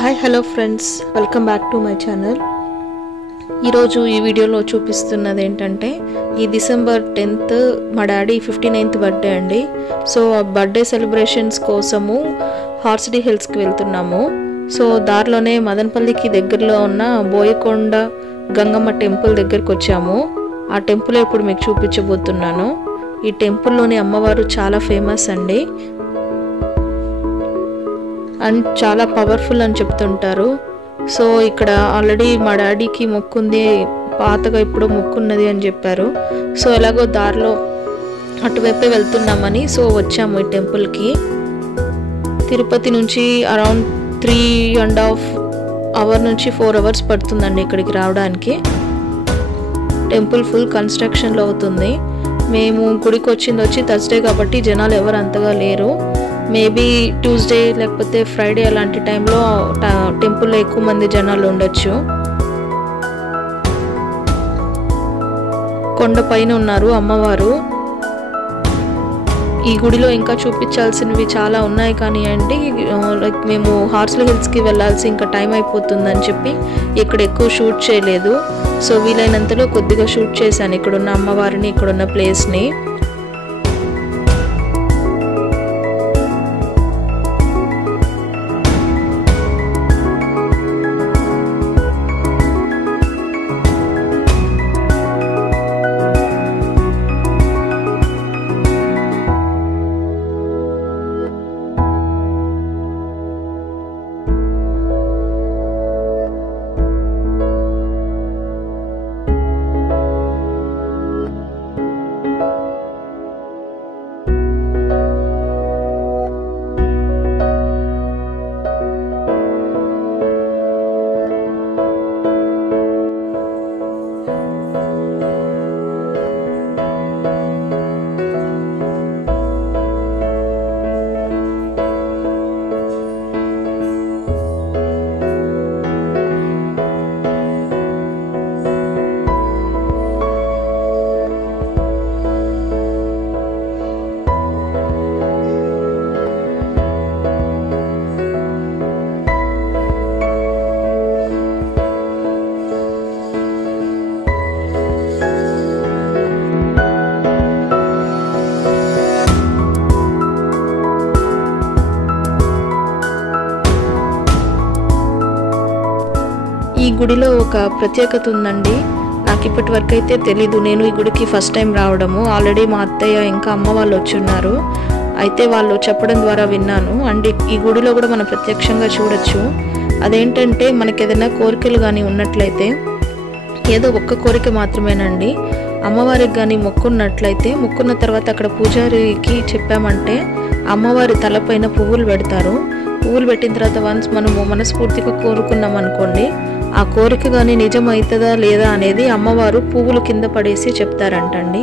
Hi hello friends, welcome back to my channel. ఈరోజు ఈ వీడియోలో చూపిస్తున్నది ఏంటంటే ఈ డిసెంబర్ 10th మా డాడీ 59th బర్త్డే అండి. సో ఆ బర్త్డే సెలబ్రేషన్స్ కోసము హార్సిడీ హిల్స్కి వెళ్తున్నాము. సో దారిలోనే మదనపల్లికి దగ్గరలో ఉన్న బోయకొండ గంగమ్మ టెంపుల్ దగ్గరికి వచ్చాము. ఆ టెంపుల్ ఇప్పుడు మీకు చూపించబోతున్నాను. ఈ టెంపుల్లోని అమ్మవారు చాలా ఫేమస్ అండి అండ్ చాలా పవర్ఫుల్ అని చెప్తుంటారు. సో ఇక్కడ ఆల్రెడీ మా డాడీకి మొక్కుంది, పాతగా ఇప్పుడు మొక్కున్నది అని చెప్పారు. సో ఎలాగో దారిలో అటువైపే వెళ్తున్నామని సో వచ్చాము ఈ టెంపుల్కి. తిరుపతి నుంచి అరౌండ్ 3.5 అవర్ నుంచి 4 అవర్స్ పడుతుందండి ఇక్కడికి రావడానికి. టెంపుల్ ఫుల్ కన్స్ట్రక్షన్లో అవుతుంది. మేము గుడికి వచ్చి థర్స్డే కాబట్టి జనాలు ఎవరు అంతగా లేరు. మేబీ ట్యూస్డే లేకపోతే ఫ్రైడే అలాంటి టైంలో టెంపుల్లో ఎక్కువ మంది జనాలు ఉండొచ్చు. కొండపైన ఉన్నారు అమ్మవారు. ఈ గుడిలో ఇంకా చూపించాల్సినవి చాలా ఉన్నాయి కానీ అండి లైక్ మేము హార్సిడీ హిల్స్కి వెళ్ళాల్సి ఇంకా టైం అయిపోతుందని చెప్పి ఇక్కడ ఎక్కువ షూట్ చేయలేదు. సో వీలైనంతలో కొద్దిగా షూట్ చేశాను ఇక్కడున్న అమ్మవారిని, ఇక్కడున్న ప్లేస్ని. ఈ గుడిలో ఒక ప్రత్యేకత ఉందండి. నాకు ఇప్పటి వరకు అయితే తెలీదు. నేను ఈ గుడికి ఫస్ట్ టైం రావడము. ఆల్రెడీ మా అత్తయ్య ఇంకా అమ్మ వాళ్ళు వచ్చున్నారు. అయితే వాళ్ళు చెప్పడం ద్వారా విన్నాను. అండ్ ఈ గుడిలో కూడా మనం ప్రత్యక్షంగా చూడొచ్చు. అదేంటంటే మనకి ఏదైనా కోరికలు కానీ ఉన్నట్లయితే, ఏదో ఒక్క కోరిక మాత్రమేనండి, అమ్మవారికి కానీ మొక్కున్నట్లయితే మొక్కున్న తర్వాత అక్కడ పూజారికి చెప్పామంటే అమ్మవారి తలపైన పువ్వులు పెడతారు. పువ్వులు పెట్టిన తర్వాత వన్స్ మనము మనస్ఫూర్తిగా కోరుకున్నాం అనుకోండి, ఆ కోరిక కానీ నిజమవుతుందా లేదా అనేది అమ్మవారు పువ్వులు కింద పడేసి చెప్తారంటండి.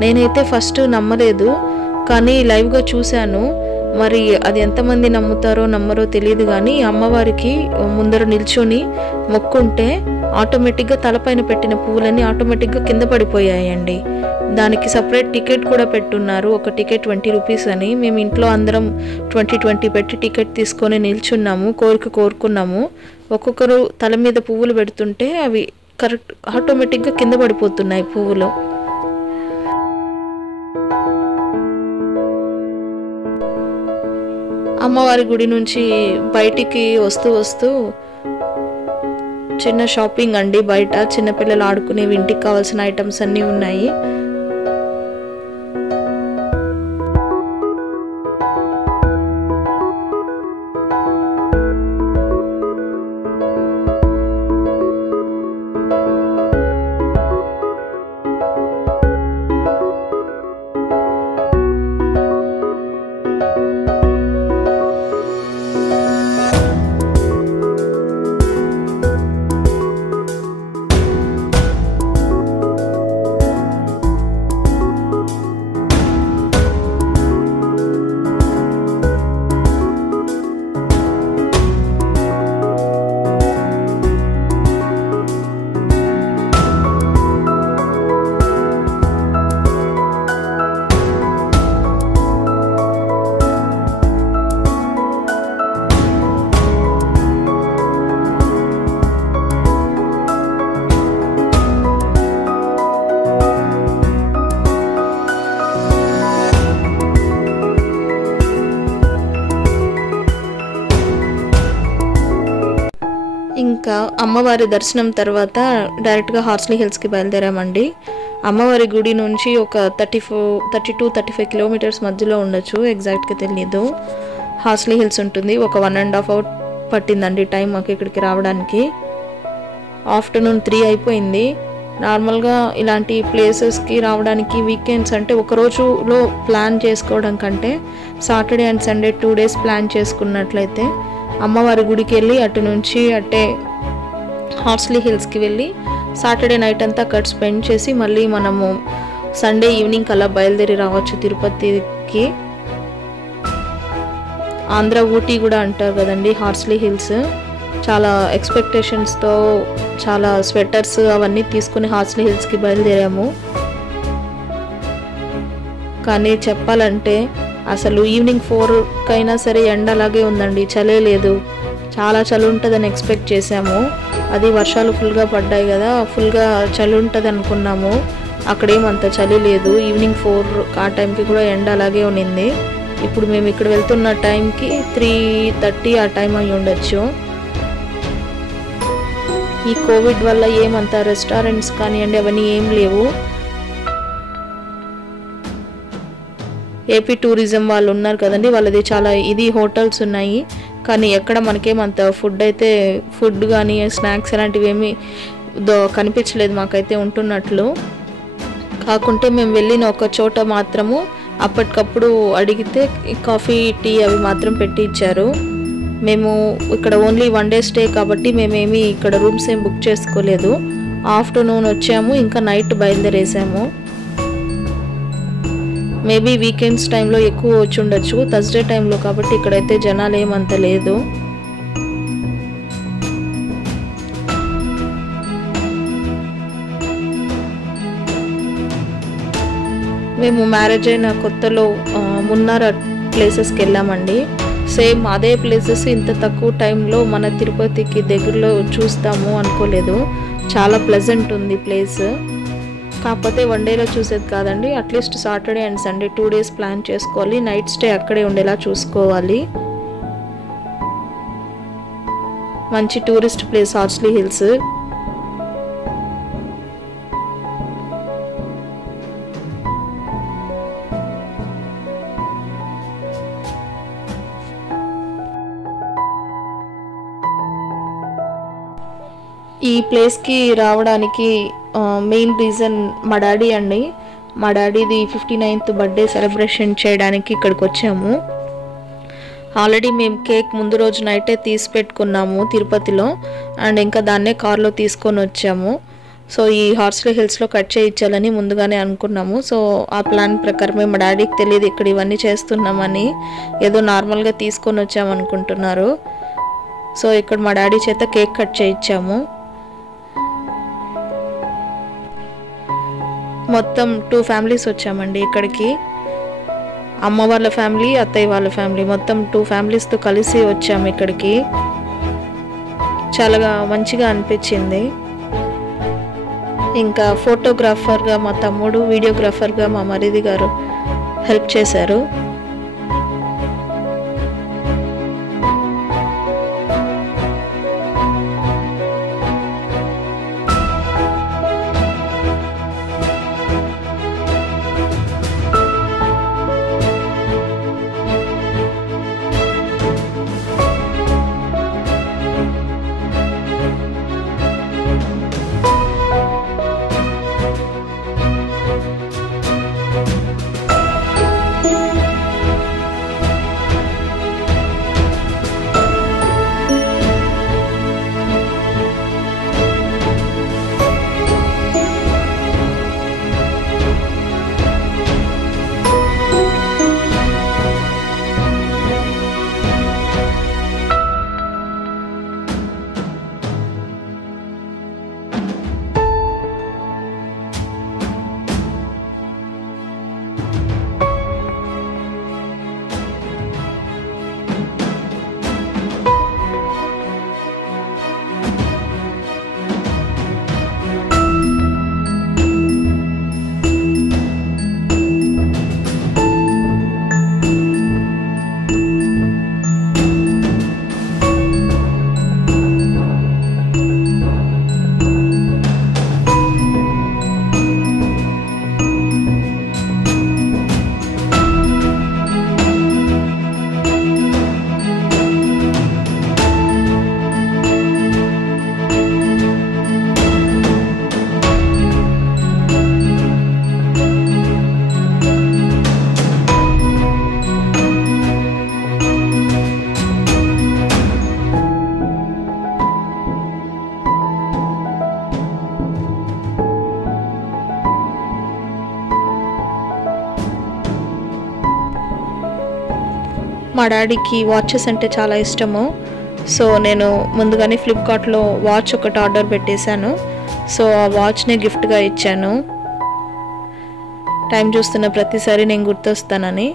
నేనైతే ఫస్ట్ నమ్మలేదు, కానీ లైవ్గా చూశాను. మరి అది ఎంతమంది నమ్ముతారో నమ్మరో తెలియదు, కానీ అమ్మవారికి ముందర నిల్చొని మొక్కుంటే ఆటోమేటిక్గా తలపైన పెట్టిన పువ్వులన్నీ ఆటోమేటిక్గా కింద పడిపోయాయండి. దానికి సపరేట్ టికెట్ కూడా పెట్టున్నారు. ఒక టికెట్ 20 రూపీస్ అని. మేము ఇంట్లో అందరం 20 పెట్టి టికెట్ తీసుకొని నిల్చున్నాము, కోరుకున్నాము. ఒక్కొక్కరు తల మీద పువ్వులు పెడుతుంటే అవి కరెక్ట్ ఆటోమేటిక్గా కింద పడిపోతున్నాయి పువ్వులు. అమ్మవారి గుడి నుంచి బయటికి వస్తూ చిన్న షాపింగ్ అండి. బయట చిన్నపిల్లలు ఆడుకునేవి, ఇంటికి కావాల్సిన ఐటమ్స్ అన్నీ ఉన్నాయి. ఇంకా అమ్మవారి దర్శనం తర్వాత డైరెక్ట్గా హార్స్లీ హిల్స్కి బయలుదేరామండి. అమ్మవారి గుడి నుంచి ఒక 32-35 కిలోమీటర్స్ మధ్యలో ఉండొచ్చు, ఎగ్జాక్ట్గా తెలీదు. హార్స్లీ హిల్స్ ఉంటుంది. ఒక 1.5 అవర్ పట్టిందండి టైం మాకు ఇక్కడికి రావడానికి. ఆఫ్టర్నూన్ 3 అయిపోయింది. నార్మల్గా ఇలాంటి ప్లేసెస్కి రావడానికి వీకెండ్స్ అంటే ఒక రోజులో ప్లాన్ చేసుకోవడం కంటే Saturday and Sunday 2 days plan చేసుకున్నట్లయితే అమ్మవారి గుడికి వెళ్ళి అటు నుంచి అట్టే హార్స్లీ హిల్స్కి వెళ్ళి సాటర్డే నైట్ అంతా అక్కడ స్పెండ్ చేసి మళ్ళీ మనము సండే ఈవినింగ్ అలా బయలుదేరి రావచ్చు తిరుపతికి. ఆంధ్ర ఊటీ కూడా అంటారు కదండి హార్స్లీ హిల్స్. చాలా ఎక్స్పెక్టేషన్స్తో చాలా స్వెటర్స్ అవన్నీ తీసుకుని హార్స్లీ హిల్స్కి బయలుదేరాము. కానీ చెప్పాలంటే అసలు ఈవినింగ్ 4కైనా సరే ఎండ అలాగే ఉందండి, చలే లేదు. చాలా చలి ఉంటుందని ఎక్స్పెక్ట్ చేసాము. అది వర్షాలు ఫుల్గా పడ్డాయి కదా, ఫుల్గా చలి ఉంటుంది అనుకున్నాము. అక్కడేమంత చలి లేదు. ఈవినింగ్ 4 ఆ టైంకి కూడా ఎండ అలాగే ఉన్నింది. ఇప్పుడు మేము ఇక్కడ వెళ్తున్న టైంకి 3:30 ఆ టైం అయి ఉండొచ్చు. ఈ కోవిడ్ వల్ల ఏమంత రెస్టారెంట్స్ కానివ్వండి అవన్నీ ఏం లేవు. ఏపీ టూరిజం వాళ్ళు ఉన్నారు కదండి, వాళ్ళది చాలా హోటల్స్ ఉన్నాయి. కానీ ఎక్కడ మనకేమంత ఫుడ్ కానీ స్నాక్స్ అలాంటివి ఏమీ కనిపించలేదు మాకైతే ఉంటున్నట్లు. కాకుంటే మేము వెళ్ళిన ఒక చోట మాత్రము అప్పటికప్పుడు అడిగితే కాఫీ టీ అవి మాత్రం పెట్టి ఇచ్చారు. మేము ఇక్కడ ఓన్లీ 1 డే స్టే కాబట్టి మేమేమి ఇక్కడ రూమ్స్ ఏం బుక్ చేసుకోలేదు. ఆఫ్టర్నూన్ వచ్చాము, ఇంకా నైట్ బయలుదేరేసాము. మేబీ వీకెండ్స్ టైంలో ఎక్కువ వచ్చి ఉండొచ్చు, థర్స్డే టైంలో కాబట్టి ఇక్కడైతే జనాలు ఏమంత లేదు. మేము మ్యారేజ్ అయిన కొత్తలో మున్నార్ ప్లేసెస్కి వెళ్ళామండి. సేమ్ అదే ప్లేసెస్ ఇంత తక్కువ టైంలో మన తిరుపతికి దగ్గరలో చూస్తాము అనుకోలేదు. చాలా ప్లెజెంట్ ఉంది ప్లేస్. కాకపోతే 1 డేలో చూసేది కాదండి, at least Saturday and Sunday 2 days plan చేసుకోవాలి. నైట్ స్టే అక్కడే ఉండేలా చూసుకోవాలి. మంచి టూరిస్ట్ ప్లేస్ హార్స్లీ హిల్స్. ఈ ప్లేస్కి రావడానికి మెయిన్ రీజన్ మా డాడీ అండి. మా డాడీది 59th బర్త్డే సెలబ్రేషన్ చేయడానికి ఇక్కడికి వచ్చాము. ఆల్రెడీ మేము కేక్ ముందు రోజు నైటే తీసి పెట్టుకున్నాము తిరుపతిలో, అండ్ ఇంకా దాన్నే కార్లో తీసుకొని వచ్చాము. సో ఈ హార్స్లీ హిల్స్లో కట్ చేయించాలని ముందుగానే అనుకున్నాము. సో ఆ ప్లాన్ ప్రకారమే మా డాడీకి తెలియదు ఇక్కడ ఇవన్నీ చేస్తున్నామని, ఏదో నార్మల్గా తీసుకొని వచ్చామనుకుంటున్నారు. సో ఇక్కడ మా డాడీ చేత కేక్ కట్ చేయించాము. మొత్తం 2 ఫ్యామిలీస్ వచ్చామండి ఇక్కడికి. అమ్మ వాళ్ళ ఫ్యామిలీ, అత్తయ్య వాళ్ళ ఫ్యామిలీ, మొత్తం 2 ఫ్యామిలీస్తో కలిసి వచ్చాము ఇక్కడికి. చాలా మంచిగా అనిపించింది. ఇంకా ఫోటోగ్రాఫర్గా మా తమ్ముడు, వీడియోగ్రాఫర్గా మా మరిది గారు హెల్ప్ చేశారు. మా డాడీకి వాచెస్ అంటే చాలా ఇష్టము. సో నేను ముందుగానే ఫ్లిప్కార్ట్లో వాచ్ ఒకటి ఆర్డర్ పెట్టేశాను. సో ఆ వాచ్ని గిఫ్ట్గా ఇచ్చాను. టైం చూస్తున్న ప్రతిసారి నేను గుర్తొస్తానని.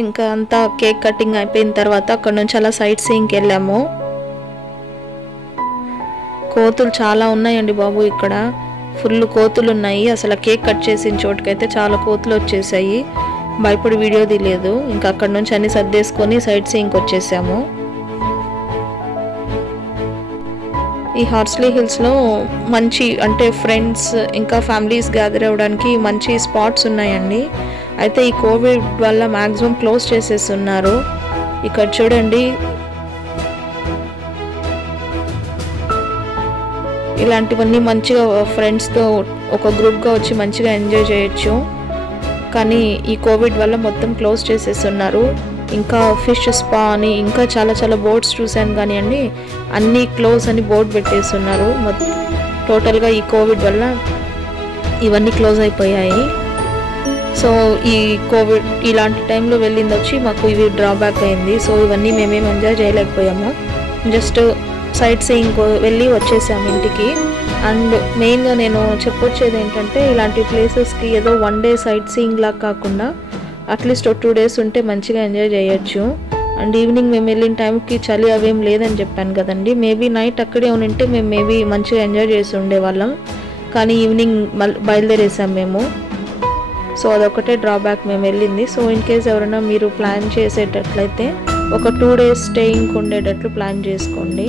ఇంకా అంతా కేక్ కటింగ్ అయిపోయిన తర్వాత అక్కడ నుంచి అలా సైట్ సీయింగ్కి వెళ్ళాము. కోతులు చాలా ఉన్నాయండి బాబు, ఇక్కడ ఫుల్ కోతులు ఉన్నాయి. అసలు కేక్ కట్ చేసిన చోటుకైతే చాలా కోతులు వచ్చేసాయి. భయపడి వీడియో తీయలేదు. ఇంకా అక్కడ నుంచి అన్ని సర్దేసుకొని సైట్ సీయింగ్కి వచ్చేసాము. ఈ హార్స్లీ హిల్స్లో మంచి అంటే ఫ్రెండ్స్ ఇంకా ఫ్యామిలీస్ గ్యాదర్ అవ్వడానికి మంచి స్పాట్స్ ఉన్నాయండి. అయితే ఈ కోవిడ్ వల్ల మ్యాక్సిమం క్లోజ్ చేసేస్తున్నారు. ఇక్కడ చూడండి, ఇలాంటివన్నీ మంచిగా ఫ్రెండ్స్తో ఒక గ్రూప్గా వచ్చి మంచిగా ఎంజాయ్ చేయొచ్చు. కానీ ఈ కోవిడ్ వల్ల మొత్తం క్లోజ్ చేసేస్తున్నారు. ఇంకా ఫిష్ స్పా అని ఇంకా చాలా చాలా బోర్డ్స్ చూశాను కానీ అండి, అన్నీ క్లోజ్ అని బోర్డు పెట్టేస్తున్నారు. టోటల్గా ఈ కోవిడ్ వల్ల ఇవన్నీ క్లోజ్ అయిపోయాయి. సో ఈ కోవిడ్ ఇలాంటి టైంలో వెళ్ళింది వచ్చి మాకు ఇవి డ్రాబ్యాక్ అయింది. సో ఇవన్నీ మేమేం ఎంజాయ్ చేయలేకపోయాము. జస్ట్ సైట్ సీయింగ్ వెళ్ళి వచ్చేసాము ఇంటికి. అండ్ మెయిన్గా నేను చెప్పొచ్చేది ఏంటంటే, ఇలాంటి ప్లేసెస్కి ఏదో 1 డే సైట్ సీయింగ్ లాగా కాకుండా అట్లీస్ట్ 2 days ఉంటే మంచిగా ఎంజాయ్ చేయొచ్చు. అండ్ ఈవినింగ్ మేము వెళ్ళిన టైంకి చలి అవేం లేదని చెప్పాను కదండి. మేబీ నైట్ అక్కడే ఉంటే మేము మేబీ మంచిగా ఎంజాయ్ చేసి ఉండేవాళ్ళం. కానీ ఈవినింగ్ బయలుదేరేసాం మేము. సో అదొకటే డ్రాబ్యాక్ మేము వెళ్ళింది. సో ఇన్ కేస్ ఎవరైనా మీరు ప్లాన్ చేసేటట్లయితే ఒక 2 days స్టేయింగ్ ఉండేటట్లు ప్లాన్ చేసుకోండి.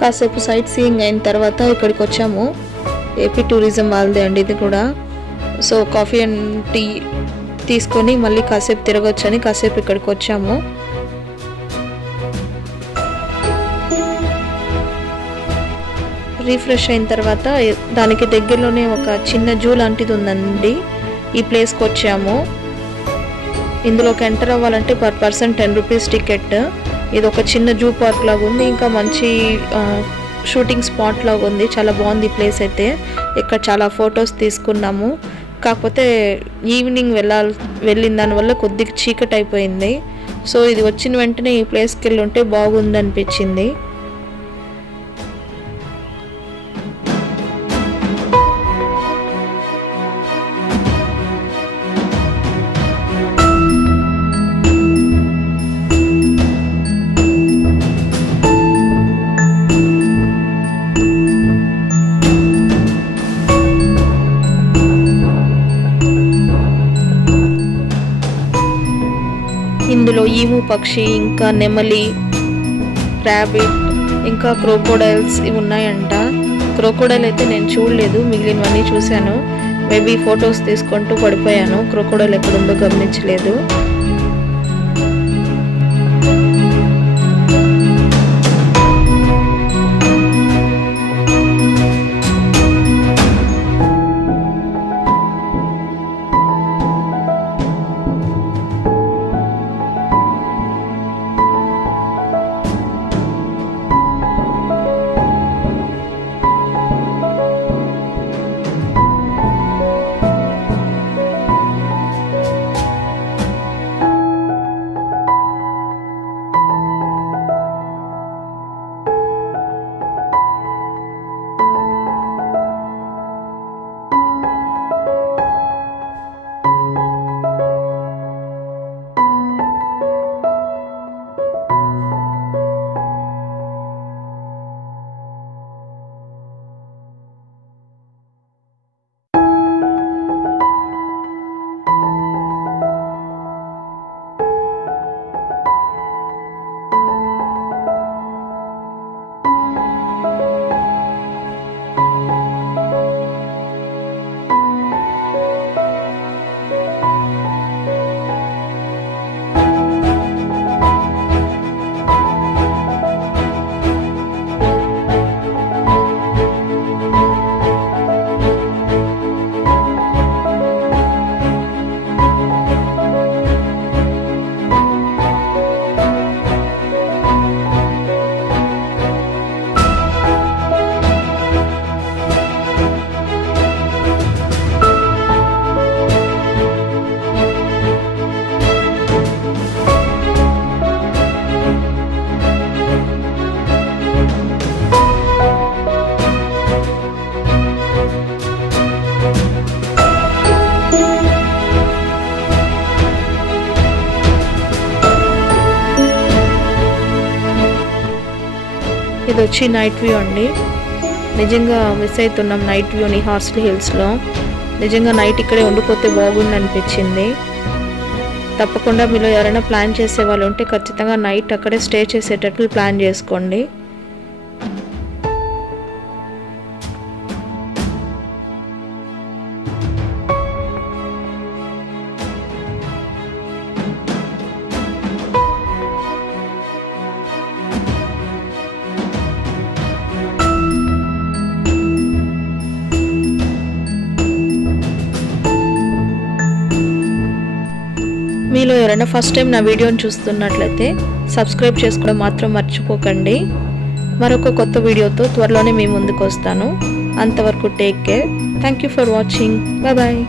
కాసేపు సైట్ సీయింగ్ అయిన తర్వాత ఇక్కడికి వచ్చాము. ఏపీ టూరిజం వాళ్ళదే అండి ఇది కూడా. సో కాఫీ అండ్ టీ తీసుకొని మళ్ళీ కాసేపు తిరగొచ్చని కాసేపు ఇక్కడికి వచ్చాము. రీఫ్రెష్ అయిన తర్వాత దానికి దగ్గరలోనే ఒక చిన్న జూ లాంటిది ఉందండి. ఈ ప్లేస్కి వచ్చాము. ఇందులోకి ఎంటర్ అవ్వాలంటే per person 10 rupees టికెట్. ఇది ఒక చిన్న జూ పార్క్ లాగా ఉంది. ఇంకా మంచి షూటింగ్ స్పాట్ లాగా ఉంది, చాలా బాగుంది ప్లేస్ అయితే. ఇక్కడ చాలా ఫొటోస్ తీసుకున్నాము. కాకపోతే ఈవినింగ్ వెళ్ళిన దానివల్ల కొద్దిగా చీకటి అయిపోయింది. సో ఇది వచ్చిన వెంటనే ఈ ప్లేస్కి వెళ్ళి ఉంటే బాగుంది అనిపించింది. ఇందులో ఈము పక్షి, ఇంకా నెమలి, ర్యాబిట్, ఇంకా క్రోకోడైల్స్ ఇవి ఉన్నాయంట. క్రోకోడైల్ అయితే నేను చూడలేదు, మిగిలినవన్నీ చూశాను. మేబీ ఫొటోస్ తీసుకుంటూ పడిపోయాను, క్రోకోడైల్ ఎక్కడుందో గమనించలేదు. ఇది వచ్చి నైట్ వ్యూ అండి. నిజంగా మిస్ అవుతున్నాం నైట్ వ్యూని హార్స్లీ హిల్స్లో. నిజంగా నైట్ ఇక్కడే ఉండిపోతే బాగుంది అనిపించింది. తప్పకుండా మీలో ఎవరైనా ప్లాన్ చేసే వాళ్ళు ఉంటే ఖచ్చితంగా నైట్ అక్కడే స్టే చేసేటట్లు ప్లాన్ చేసుకోండి. మీలో ఎవరైనా ఫస్ట్ టైం నా వీడియోని చూస్తున్నట్లయితే సబ్స్క్రైబ్ చేసుకోవడం మాత్రం మర్చిపోకండి. మరొక కొత్త వీడియోతో త్వరలోనే మీ ముందుకు వస్తాను. అంతవరకు take care. Thank you for watching. Bye bye.